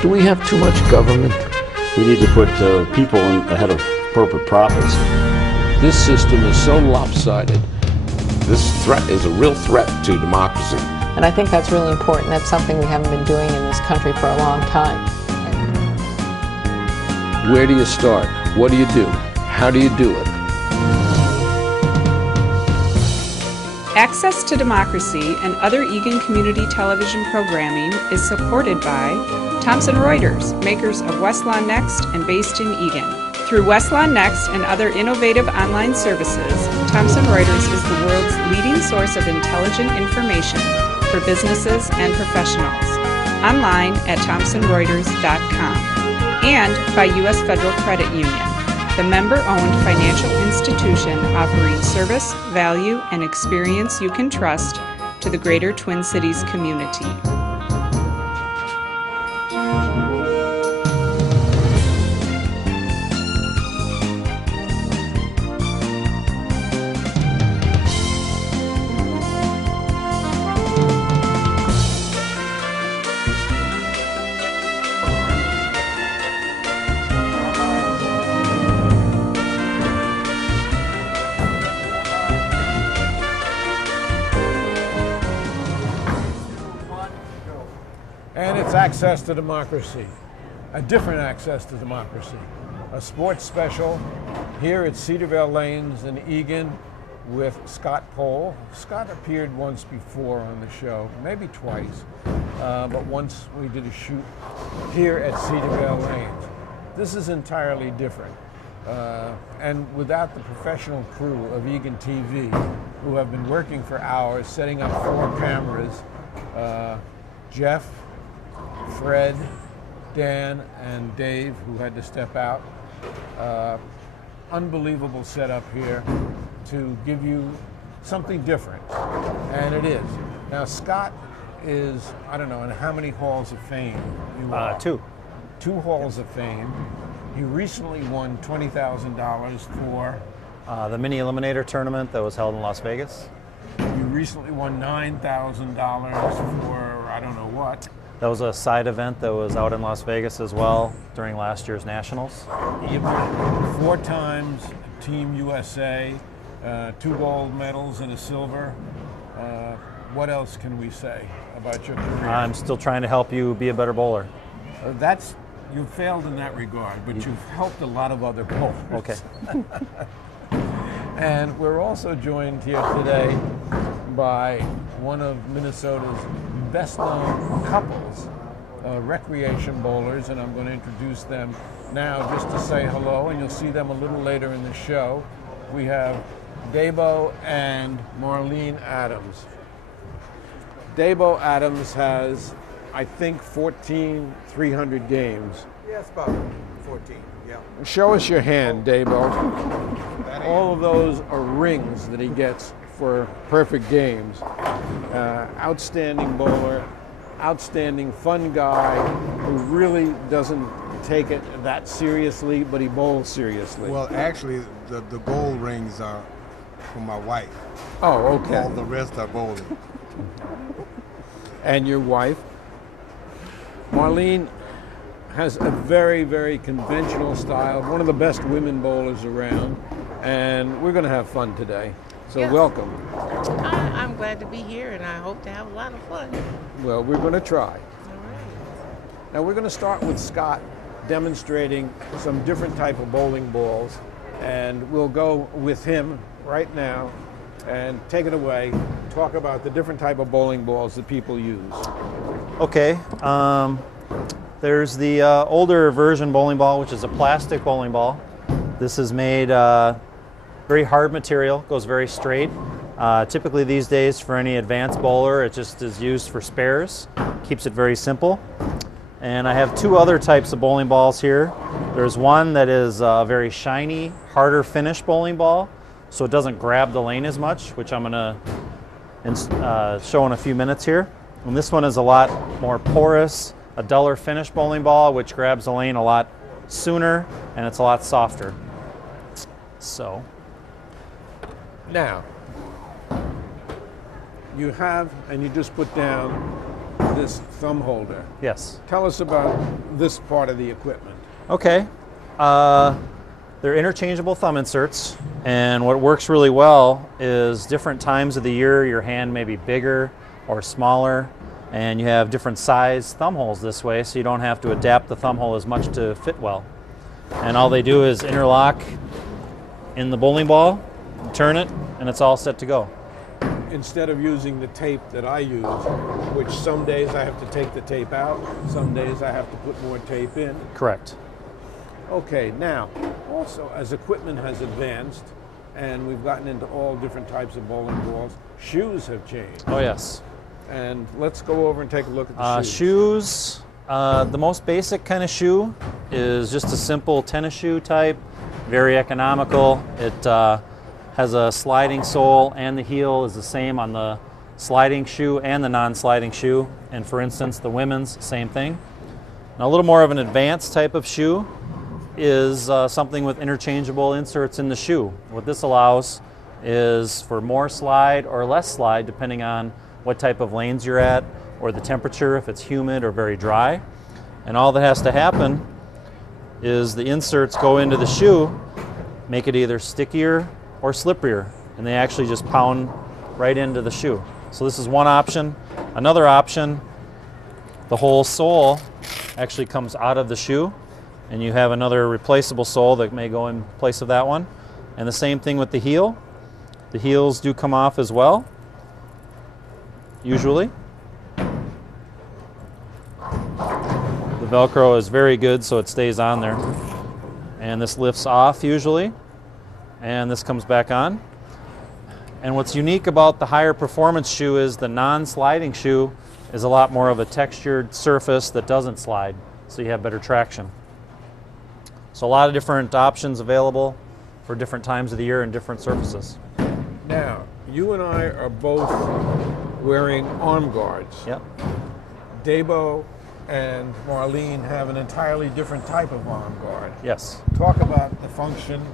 Do we have too much government? We need to put people ahead of corporate profits. This system is so lopsided. This threat is a real threat to democracy. And I think that's really important. That's something we haven't been doing in this country for a long time. Where do you start? What do you do? How do you do it? Access to Democracy and other Eagan community television programming is supported by Thomson Reuters, makers of Westlawn Next and based in Eagan. Through Westlawn Next and other innovative online services, Thomson Reuters is the world's leading source of intelligent information for businesses and professionals. Online at thomsonreuters.com. And by U.S. Federal Credit Union, the member-owned financial institution offering service, value, and experience you can trust to the greater Twin Cities community. And it's Access to Democracy, a different access to democracy. A sports special here at Cedarvale Lanes in Eagan with Scott Pohl. Scott appeared once before on the show, maybe twice, but once we did a shoot here at Cedarvale Lanes. This is entirely different. And without the professional crew of Eagan TV, who have been working for hours, setting up 4 cameras, Jeff, Fred, Dan, and Dave, who had to step out. Unbelievable setup here to give you something different, and it is. Now, Scott is, I don't know, in how many halls of fame you are? 2. 2 halls of fame. You recently won $20,000 for? The mini eliminator tournament that was held in Las Vegas. You recently won $9,000 for, I don't know what. That was a side event that was out in Las Vegas as well during last year's Nationals. You won 4 times Team USA, 2 gold medals and a silver. What else can we say about your career? I'm still trying to help you be a better bowler. You've failed in that regard, but you've helped a lot of other bowlers. Okay. And we're also joined here today by one of Minnesota's best-known couples, recreation bowlers, and I'm going to introduce them now just to say hello, and you'll see them a little later in the show. We have Daybow and Marlene Adams. Daybow Adams has, I think, 14 300 games. Yes, about 14, yeah. Show us your hand, Daybow. All of those are rings that he gets for perfect games. Outstanding bowler, outstanding fun guy who really doesn't take it that seriously, but he bowls seriously. Well, actually, the gold rings are for my wife. Oh, okay. All the rest are bowling. And your wife? Marlene has a very, very conventional style, one of the best women bowlers around, and we're going to have fun today. So yes. Welcome. I'm glad to be here, and I hope to have a lot of fun. Well, we're going to try. All right. Now we're going to start with Scott demonstrating some different type of bowling balls, and we'll go with him right now and take it away. Talk about the different type of bowling balls that people use. Okay. There's the older version bowling ball, which is a plastic bowling ball. This is made very hard material, goes very straight. Typically these days for any advanced bowler, it just is used for spares. Keeps it very simple. And I have 2 other types of bowling balls here. There's one that is a very shiny, harder finish bowling ball, so it doesn't grab the lane as much, which I'm going to show in a few minutes here. And this one is a lot more porous, a duller finish bowling ball, which grabs the lane a lot sooner, and it's a lot softer. So. Now, you have, and you just put down this thumb holder. Yes. Tell us about this part of the equipment. Okay. They're interchangeable thumb inserts, and what works really well is different times of the year your hand may be bigger or smaller, and you have different size thumb holes this way, so you don't have to adapt the thumb hole as much to fit well. And all they do is interlock in the bowling ball, turn it, and it's all set to go. Instead of using the tape that I use, which some days I have to take the tape out, some days I have to put more tape in. Correct. Okay, now, also as equipment has advanced and we've gotten into all different types of bowling balls, shoes have changed. Oh yes. And let's go over and take a look at the shoes. Shoes, the most basic kind of shoe is just a simple tennis shoe type, very economical. It has a sliding sole, and the heel is the same on the sliding shoe and the non-sliding shoe. And for instance, the women's, same thing. Now a little more of an advanced type of shoe is something with interchangeable inserts in the shoe. What this allows is for more slide or less slide depending on what type of lanes you're at or the temperature, if it's humid or very dry. And all that has to happen is the inserts go into the shoe, make it either stickier or slipperier, and they actually just pound right into the shoe. So this is one option. Another option, the whole sole actually comes out of the shoe, and you have another replaceable sole that may go in place of that one. And the same thing with the heel. The heels do come off as well, usually. The Velcro is very good, so it stays on there. And this lifts off usually, and this comes back on. And what's unique about the higher performance shoe is the non-sliding shoe is a lot more of a textured surface that doesn't slide, so you have better traction. So a lot of different options available for different times of the year and different surfaces. Now, you and I are both wearing arm guards. Yep. Daybow and Marlene have an entirely different type of arm guard. Yes. Talk about the function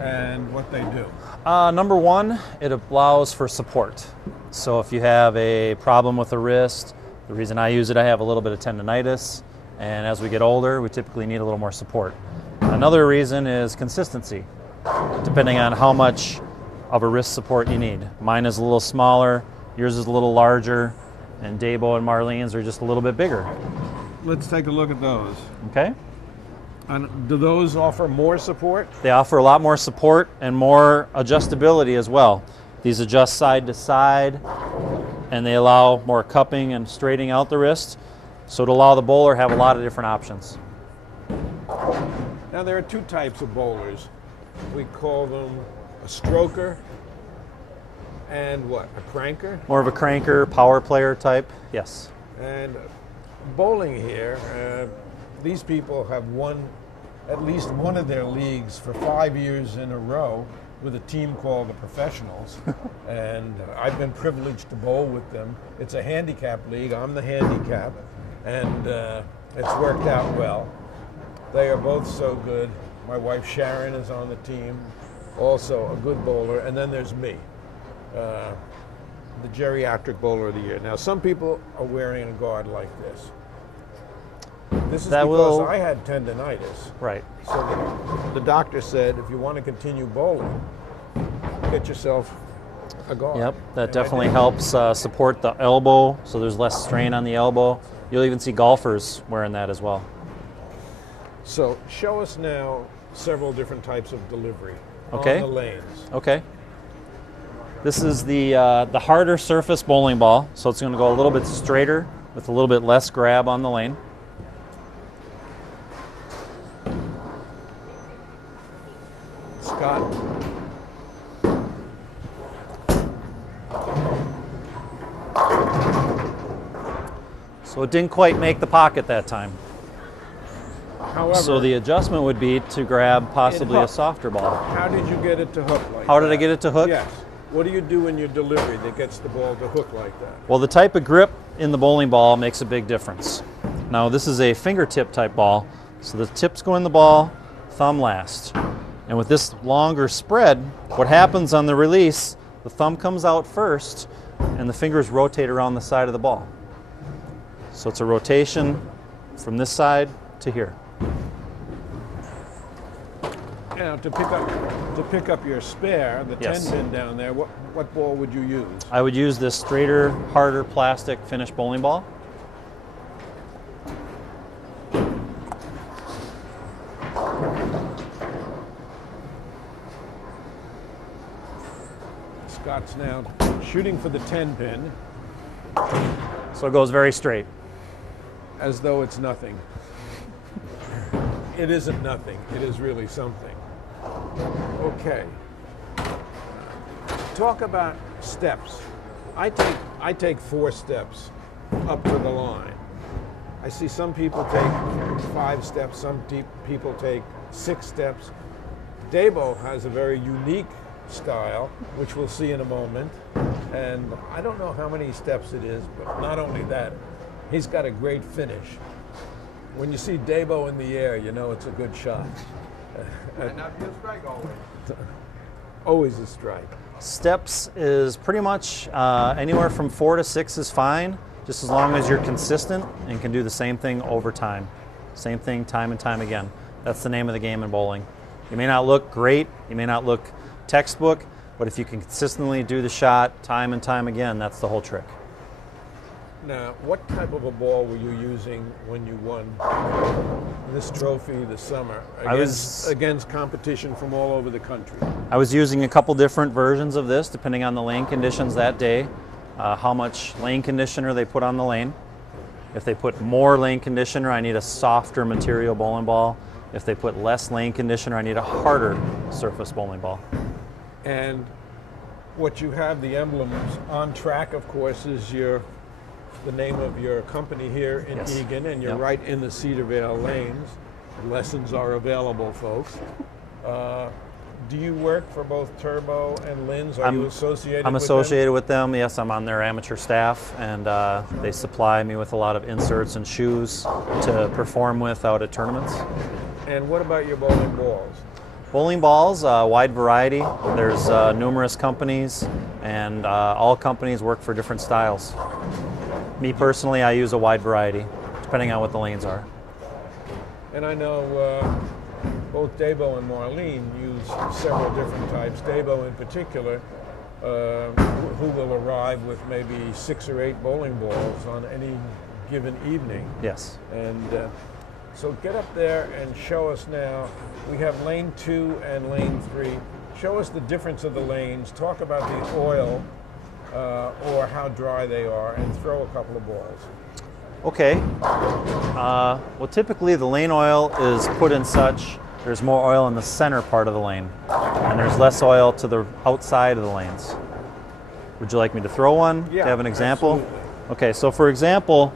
and what they do. Number one, it allows for support. So if you have a problem with the wrist, the reason I use it, I have a little bit of tendonitis, and as we get older, we typically need a little more support. Another reason is consistency, depending on how much of a wrist support you need. Mine is a little smaller, yours is a little larger, and Daybow and Marlene's are just a little bit bigger. Let's take a look at those. Okay. And do those offer more support? They offer a lot more support and more adjustability as well. These adjust side to side, and they allow more cupping and straightening out the wrist, so to allow the bowler have a lot of different options. Now there are two types of bowlers. We call them a stroker and what, a cranker? More of a cranker, power player type, yes. And bowling here, these people have won at least one of their leagues for 5 years in a row with a team called the Professionals. And I've been privileged to bowl with them. It's a handicap league, I'm the handicap, and it's worked out well. They are both so good. My wife Sharon is on the team, also a good bowler, and then there's me, the geriatric bowler of the year. Now some people are wearing a guard like this. This is because I had tendonitis. Right. So the doctor said, if you want to continue bowling, get yourself a guard. Yep, that definitely helps support the elbow, so there's less strain on the elbow. You'll even see golfers wearing that as well. So show us now several different types of delivery on the lanes. Okay. This is the harder surface bowling ball, so it's going to go a little bit straighter with a little bit less grab on the lane. Scott. So it didn't quite make the pocket that time. However, so the adjustment would be to grab possibly a softer ball. How did you get it to hook like that? How did I get it to hook? Yes. What do you do in your delivery that gets the ball to hook like that? Well, the type of grip in the bowling ball makes a big difference. Now this is a fingertip type ball, so the tips go in the ball, thumb last. And with this longer spread, what happens on the release, the thumb comes out first and the fingers rotate around the side of the ball. So it's a rotation from this side to here. Now, to pick up your spare, the Yes. 10 pin down there, what ball would you use? I would use this straighter, harder plastic finished bowling ball. Scott's now shooting for the 10 pin So it goes very straight. as though it's nothing. It isn't nothing. It is really something. Okay. Talk about steps. I take 4 steps up to the line. I see some people take 5 steps, some people take 6 steps. Daybow has a very unique style, which we'll see in a moment. And I don't know how many steps it is, but not only that, he's got a great finish. When you see Daybow in the air, you know it's a good shot. Might not be a strike always. Always a strike. Steps is pretty much anywhere from 4 to 6 is fine, just as long as you're consistent and can do the same thing over time. Same thing time and time again. That's the name of the game in bowling. You may not look great, you may not look textbook, but if you can consistently do the shot time and time again, that's the whole trick. Now, what type of a ball were you using when you won this trophy this summer against competition from all over the country? I was using a couple different versions of this depending on the lane conditions that day, how much lane conditioner they put on the lane. If they put more lane conditioner, I need a softer material bowling ball. If they put less lane conditioner, I need a harder surface bowling ball. And what you have, the emblems on track, of course, is the name of your company here in Yes. Eagan, and you're Yep. right in the Cedar Vale lanes. Lessons are available, folks. Do you work for both Turbo and Lynn's? Are you associated I'm with associated with them. Yes, I'm on their amateur staff, and they supply me with a lot of inserts and shoes to perform with out at tournaments. them? And what about your bowling balls? Bowling balls, wide variety. There's numerous companies, and all companies work for different styles. Me personally, I use a wide variety, depending on what the lanes are. And I know both Daybow and Marlene use several different types. Daybow in particular, who will arrive with maybe 6 or 8 bowling balls on any given evening. Yes. And so get up there and show us now. We have lane 2 and lane 3. Show us the difference of the lanes. Talk about the oil or how dry they are, and throw a couple of balls. Okay. Well, typically the lane oil is put in such, there's more oil in the center part of the lane, and there's less oil to the outside of the lanes. Would you like me to throw one? Yeah, to have an example? absolutely. Okay, so for example,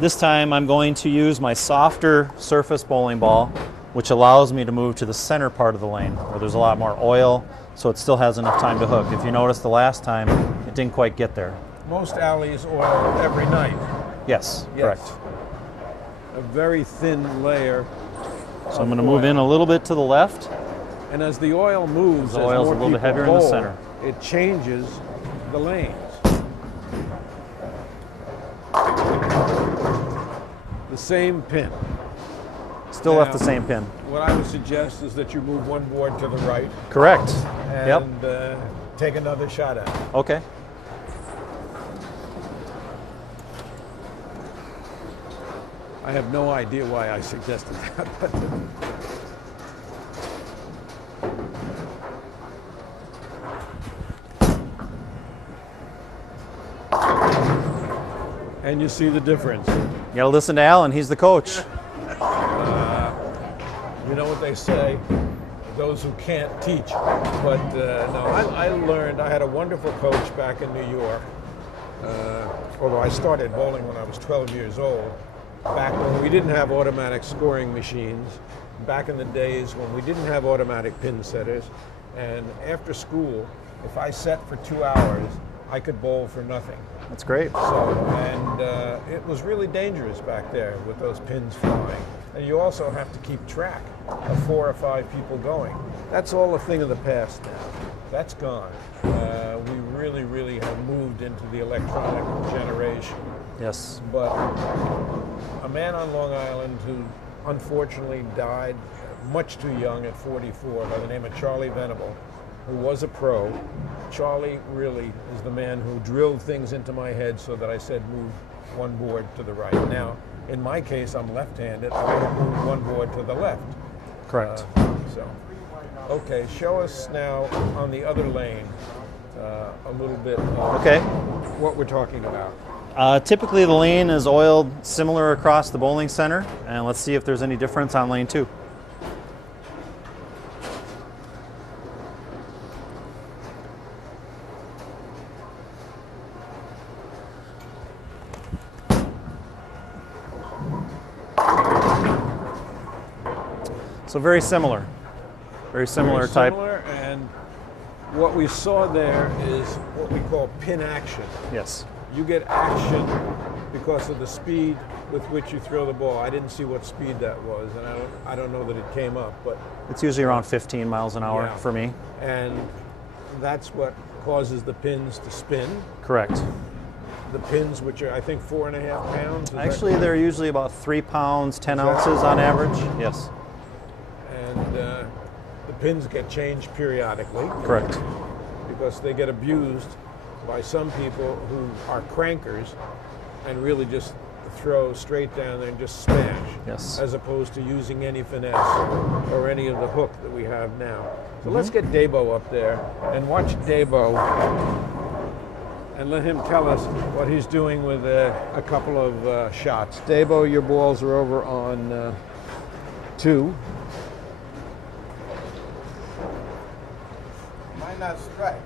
this time I'm going to use my softer surface bowling ball, which allows me to move to the center part of the lane where there's a lot more oil, so it still has enough time to hook. If you notice the last time, it didn't quite get there. Most alleys oil every night. Yes, Yes. correct. A very thin layer. So I'm going to move in a little bit to the left. And as the oil moves, The as oil's more a little bit people heavier in the bowl, center. it changes the lanes. The same pin. Still left Now, the same pin. What I would suggest is that you move one board to the right Correct. Yep. and take another shot at it. Okay. I have no idea why I suggested that. But and you see the difference. You gotta listen to Alan, he's the coach. You know what they say, those who can't teach. But no, I learned, I had a wonderful coach back in New York. Although I started bowling when I was 12 years old, back when we didn't have automatic scoring machines, back in the days when we didn't have automatic pin setters, and after school, if I set for 2 hours, I could bowl for nothing. That's great. So, and it was really dangerous back there with those pins flying. And you also have to keep track of 4 or 5 people going. That's all a thing of the past now. That's gone. We really really have moved into the electronic generation. Yes. But a man on Long Island who unfortunately died much too young at 44 by the name of Charlie Venable, who was a pro. Charlie really is the man who drilled things into my head so that I said move one board to the right. Now, in my case, I'm left-handed. I would move one board to the left. Correct. Okay, show us now on the other lane a little bit of Okay. what we're talking about. Typically the lane is oiled similar across the bowling center, and let's see if there's any difference on lane 2. So very similar. Very similar type. Similar, and what we saw there is what we call pin action. Yes. You get action because of the speed with which you throw the ball. I didn't see what speed that was, and I don't know that it came up, but It's usually around 15 miles an hour yeah. for me. And that's what causes the pins to spin. Correct. The pins, which are I think 4.5 pounds. Actually, they're usually about 3 pounds, 10 ounces on average. Yes. And the pins get changed periodically. Correct. Because they get abused by some people who are crankers and really just throw straight down there and just smash. Yes. As opposed to using any finesse or any of the hook that we have now. So let's get Daybow up there and watch Daybow and let him tell us what he's doing with a couple of shots. Daybow, your balls are over on 2. Might not strike.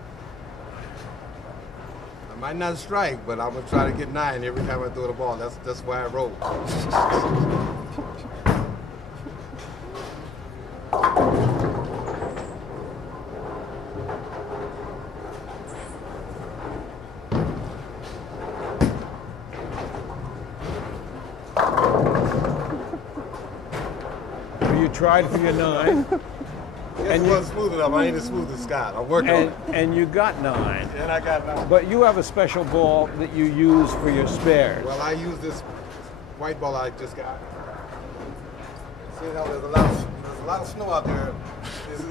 I might not strike, but I'm gonna try to get 9 every time I throw the ball. That's why I roll. You tried for your 9. And you wasn't smooth enough. I ain't as smooth as Scott. I'm working on it. And you got 9. And I got 9. But you have a special ball that you use for your spares. Well, I use this white ball I just got. See how there's a lot of snow out there.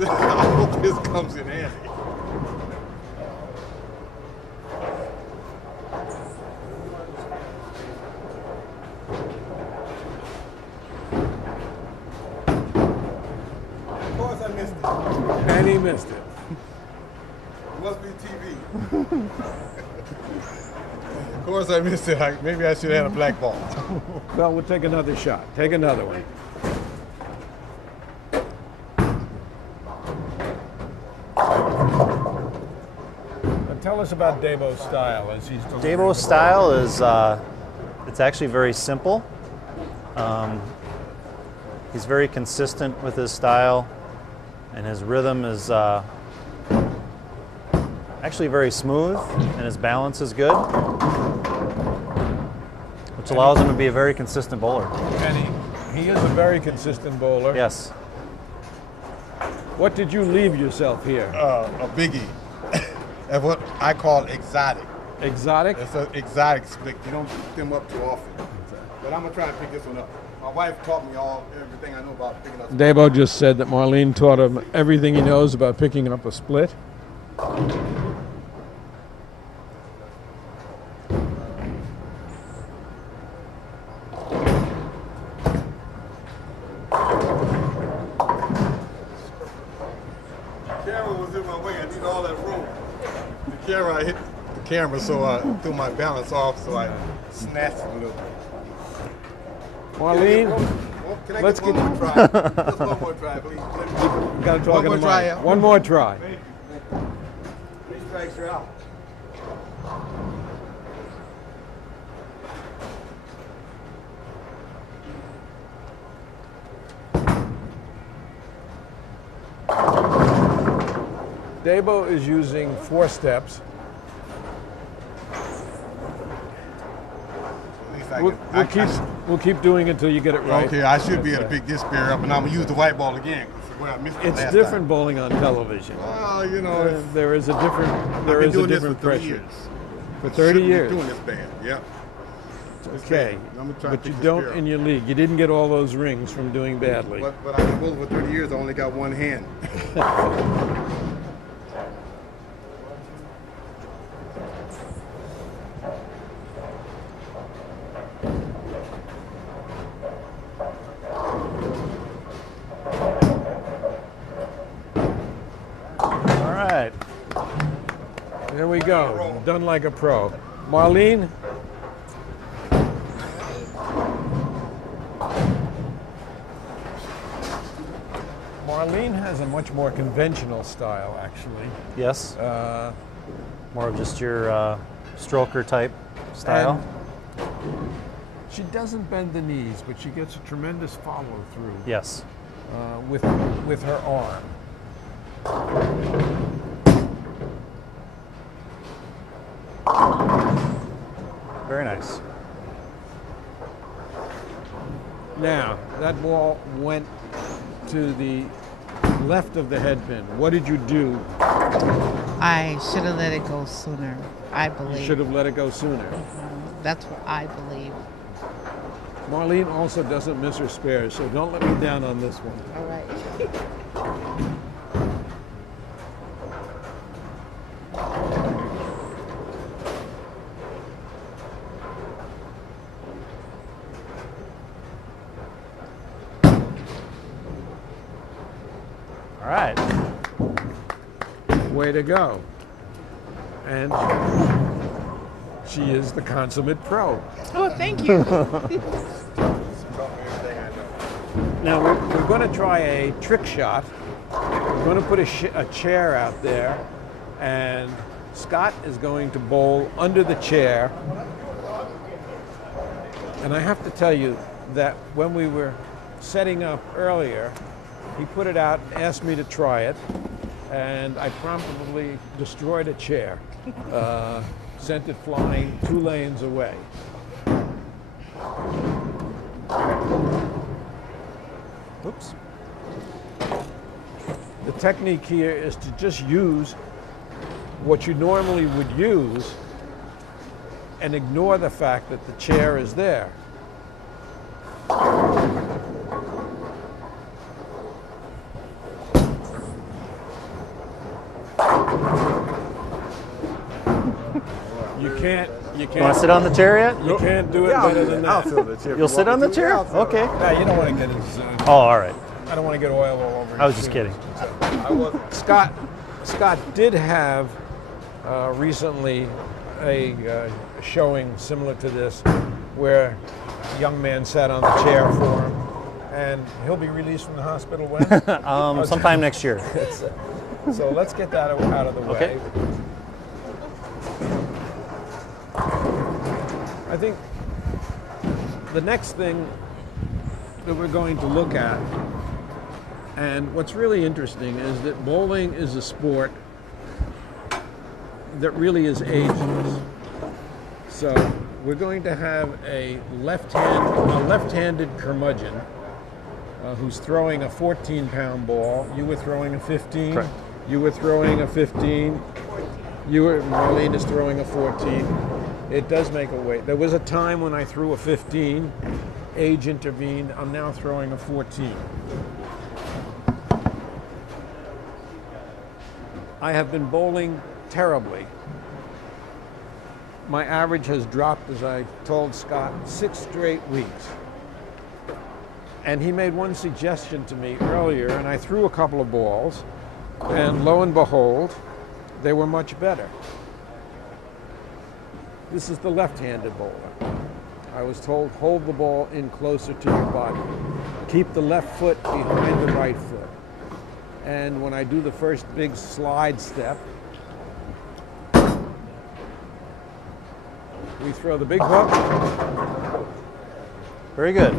I hope this comes in handy. Of course I missed it. And he missed it. It must be TV. Of course I missed it. Maybe I should have had a black ball. Well, we'll take another shot. Take another one. Now tell us about Daybow's style as he's delivering. Daybow's style is, it's actually very simple. He's very consistent with his style, and his rhythm is actually very smooth, and his balance is good, which allows him to be a very consistent bowler. And he is a very consistent bowler. Yes. What did you leave yourself here? A biggie. And what I call exotic. Exotic? It's an exotic split. You don't pick them up too often. But I'm going to try and pick this one up. My wife taught me everything I know about picking up. Daybow just said that Marlene taught him everything he knows about picking up a split. I hit the camera, so I threw my balance off, so I snatched it a little bit. Marlene, let's get one more try. Just one more try, please. You got to talk One more try, mic. yeah. One more try. Thank you. 3 strikes, you're out. Daybow is using 4 steps. We'll keep doing it until you get it right. Okay, I should be able to pick this pair up, and I'm going to use the white ball again. Well, I missed it It's last different time. bowling on television. Well, you know, it's, There is a different. I've There been is a doing this for different 30 pressure. years. For 30 Shouldn't years. be doing this bad. Yep. It's Okay, bad. I'm gonna try to but you fix this don't barrel. in your league. You didn't get all those rings from doing badly. But I've been bowling for 30 years. I only got one hand. All right. There we go. Done like a pro. Marlene? Marlene has a much more conventional style, actually. Yes. Uh, More of just your stroker type style. and she doesn't bend the knees, but she gets a tremendous follow through Yes. with her arm. Very nice. Now, that ball went to the left of the head pin. What did you do? I should have let it go sooner, I believe. You should have let it go sooner. That's what I believe. Marlene also doesn't miss her spares, so don't let me down on this one. All right. All right. Way to go. And she is the consummate pro. Oh, thank you. Now we're going to try a trick shot. We're going to put a chair out there, and Scott is going to bowl under the chair. And I have to tell you that when we were setting up earlier, he put it out and asked me to try it, and I promptly destroyed a chair, sent it flying 2 lanes away. Oops. The technique here is to just use what you normally would use and ignore the fact that the chair is there. You You want to sit on the chair yet? You can't do it better than that. I'll sit on the chair. You'll sit on the chair? Okay. No, you don't want to get his. Oh, all right. I don't want to get oil all over. I was his just shoes. kidding. Scott did have recently a showing similar to this, where a young man sat on the chair for him, and he'll be released from the hospital when? Sometime next year. So let's get that out of the way. Okay. I think the next thing that we're going to look at, and what's really interesting, is that bowling is a sport that really is ageless. So we're going to have a left-handed curmudgeon who's throwing a 14-pound ball. You were throwing a 15. Correct. You were throwing a 15. Marlene is throwing a 14. It does make a weight. There was a time when I threw a 15. Age intervened. I'm now throwing a 14. I have been bowling terribly. My average has dropped, as I told Scott, 6 straight weeks. And he made one suggestion to me earlier, and I threw a couple of balls, and lo and behold, they were much better. This is the left-handed bowler. I was told, hold the ball in closer to your body. Keep the left foot behind the right foot. And when I do the first big slide step, we throw the big hook. Very good.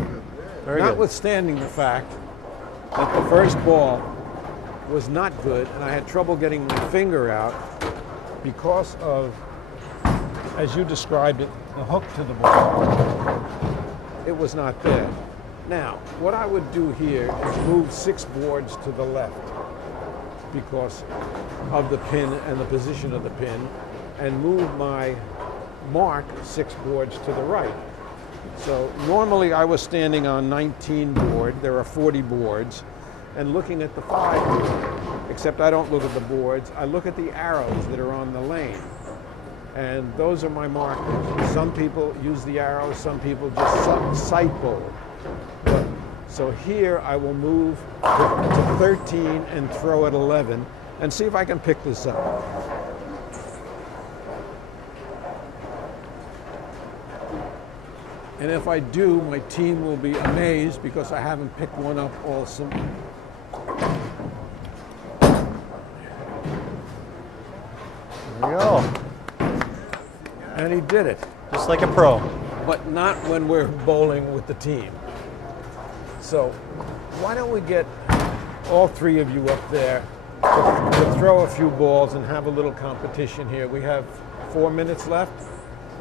Very good. Notwithstanding the fact that the first ball was not good, and I had trouble getting my finger out because of, as you described it, the hook to the ball. It was not bad. Now, what I would do here is move 6 boards to the left because of the pin and the position of the pin, and move my mark 6 boards to the right. So normally I was standing on 19 board, there are 40 boards, and looking at the 5 board, except I don't look at the boards, I look at the arrows that are on the lane. And those are my markers. Some people use the arrows, some people just sight bowl. So here I will move to 13 and throw at 11 and see if I can pick this up. And if I do, my team will be amazed because I haven't picked one up all season. There we go. And he did it. Just like a pro. But not when we're bowling with the team. So why don't we get all 3 of you up there to throw a few balls and have a little competition here. We have 4 minutes left.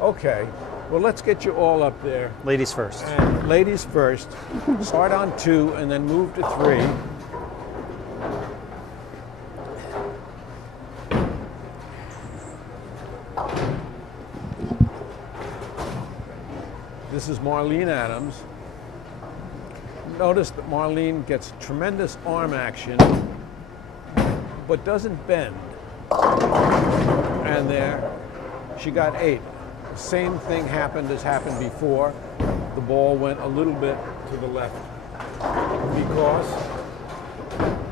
Okay, well, let's get you all up there. Ladies first. And ladies first. Start on 2 and then move to 3. This is Marlene Adams. Notice that Marlene gets tremendous arm action, but doesn't bend. And there, she got 8. The same thing happened as happened before. The ball went a little bit to the left because,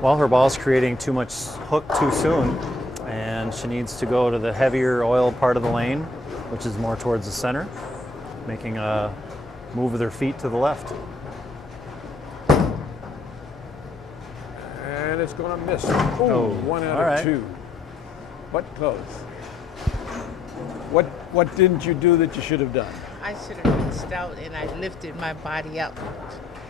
well, her ball's creating too much hook too soon, and she needs to go to the heavier oil part of the lane, which is more towards the center, making a move with her feet to the left. And it's going to miss. Ooh, 1 out of 2. But close. What didn't you do that you should have done? I should have reached out and I lifted my body up.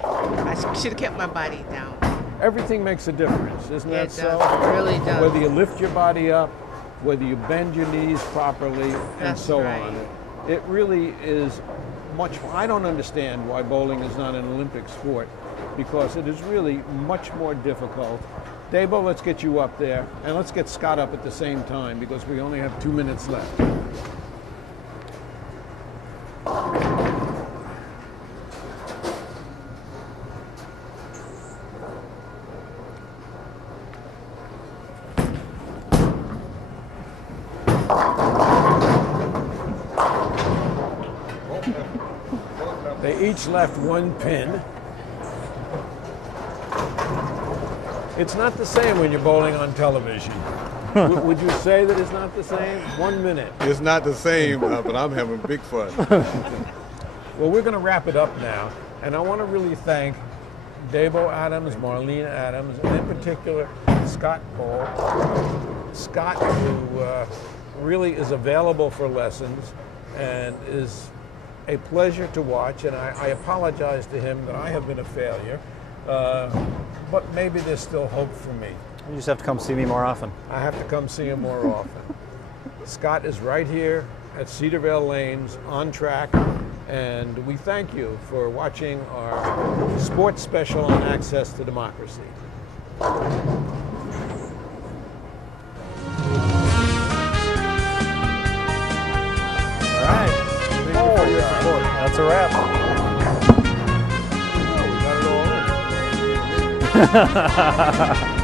I should have kept my body down. Everything makes a difference, isn't that so? It really does. Whether you lift your body up, whether you bend your knees properly, and so on. It really is much. I don't understand why bowling is not an Olympic sport, because it is really much more difficult. Daybow, let's get you up there, and let's get Scott up at the same time because we only have 2 minutes left. They each left 1 pin. It's not the same when you're bowling on television. Would you say that it's not the same? 1 minute. It's not the same, but I'm having big fun. Well, we're going to wrap it up now, and I want to really thank Daybow Adams, Marlene Adams, and in particular Scott Pohl. Scott, who really is available for lessons and is a pleasure to watch, and I apologize to him that I have been a failure, but maybe there's still hope for me. You just have to come see me more often. I have to come see him more often. Scott is right here at Cedarvale Lanes on track, and we thank you for watching our sports special on Access to Democracy. All right. Thank you for your support. That's a wrap. Oh, we got it all in.